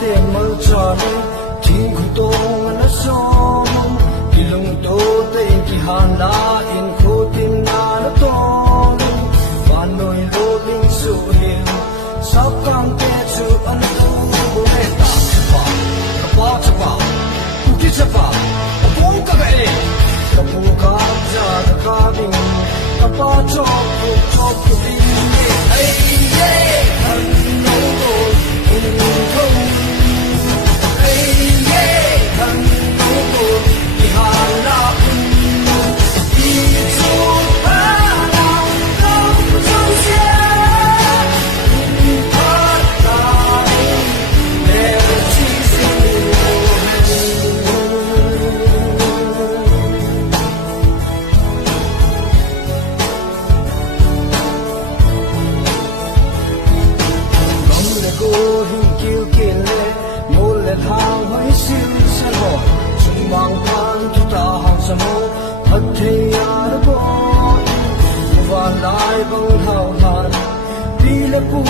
tiền mơ tròn chỉ khu tông nó sông kỳ lung tô tên kỳ hà na in khu tim na nó tông và nồi lô linh su hiền sắp căng kê chu ân tu bố mẹ ta chapa kapa chapa kuki chapa bố cả cái kapa cả ra cả bình kapa chop chop đi hey yeah anh nấu rồi anh không hey yeah anh nấu rồi đi hà la đi chu hà la không trong xe phát ta để chỉ xin cô hình kiêu kiên lệ một lần hàng hãy xin sân hỏi chung mang tan chúng ta hàng sa mô thật thì đã có và lại bằng hào hàn đi là cùng